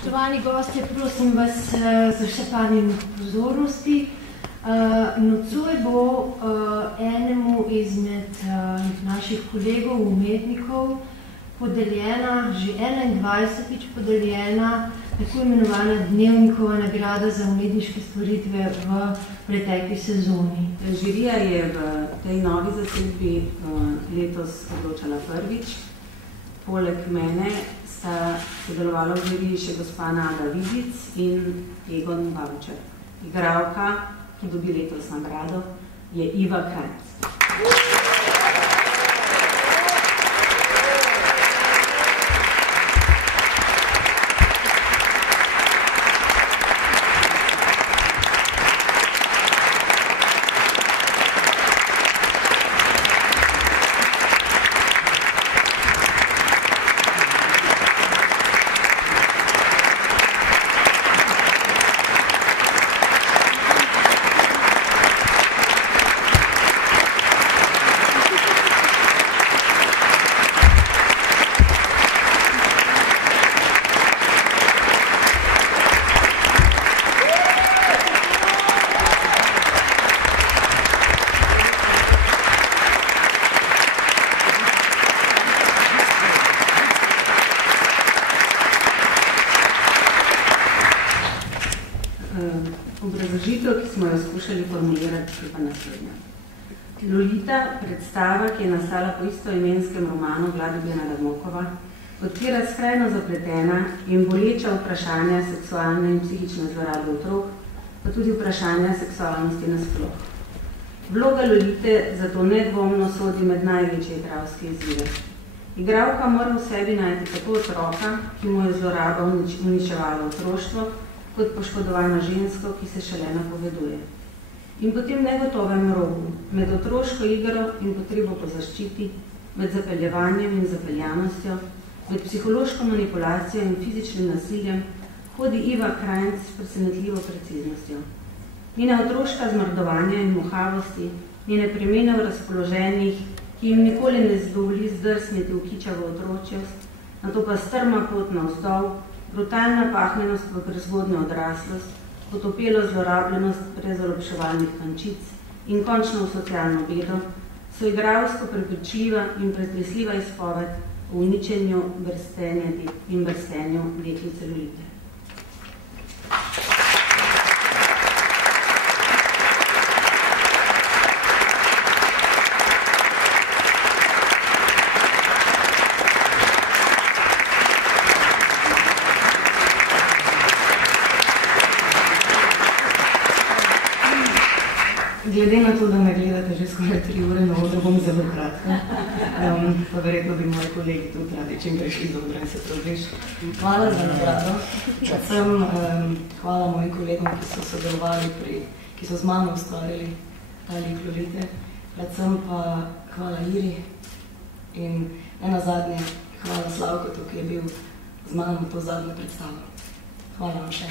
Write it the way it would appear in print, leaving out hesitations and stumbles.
Spoštovani gostje, prosim vas za še par minut pozornosti. Nocoj bo enemu izmed naših kolegov, umetnikov, podeljena, že 21. podeljena, tako imenovana Dnevnikova nagrada za umetniške stvaritve v pretekli sezoni. Žirija je v tej novi zasedbi letos odločala prvič. Poleg mene sta sodelovala v žiriji še gospa Nada Vidic in Egon Bavčer. Igralka, ki dobi letos nagrado, je Iva Krajc. Obrazložitev, ki smo jo skušali formulirati, je pa naslednja. Lolita, predstava, ki je nastala po istoimenskem romanu Vladimira Nabokova, odpira skrajno zapletena in boleča vprašanja seksualne in psihične zlorabe otrok, pa tudi vprašanja seksualnosti nasploh. Vloga Lolite zato nedvomno sodi med največje igralske izzive. Igralka mora v sebi najti tako otroka, ki mu je zloraba uničevala otroštvo, kot poškodovana žensko, ki se šele napoveduje. In potem negotovem robu, med otroško igro in potrebo po zaščiti, med zapeljevanjem in zapeljanostjo, med psihološko manipulacijo in fizičnim nasiljem, hodi Iva Krajc s presenetljivo preciznostjo. Njena otroška zmrdovanja in muhavosti, njene premene v razpoloženjih, ki jim nikoli ne zdovoli zdrsniti v kičavo otročjost, nato pa strma pot navzdol, brutalna pahnjenost v prezgodnjo odraslost, potopelo zlorabljenost prezalopševalnih tančic in končno v socialno bedo, so igralsko prepričljiva in pretresljiva izpoved o uničenju in brstenju deklice Lolite. Glede na to, da me gledate že skoraj 3 ure na odru, bom zelo kratka. Pa verjetno bi moji kolegi tudi radi čim prešli do odra in se prodviš. Hvala za nagrado. Predvsem hvala mojim kolegom, ki so sodelovali ki so z mano ustvarili ta lik Lolite. Predvsem pa hvala Iri in ne nazadnje hvala Slavkotu, ki je bil z mano to zadnjo predstavo. Hvala vam še.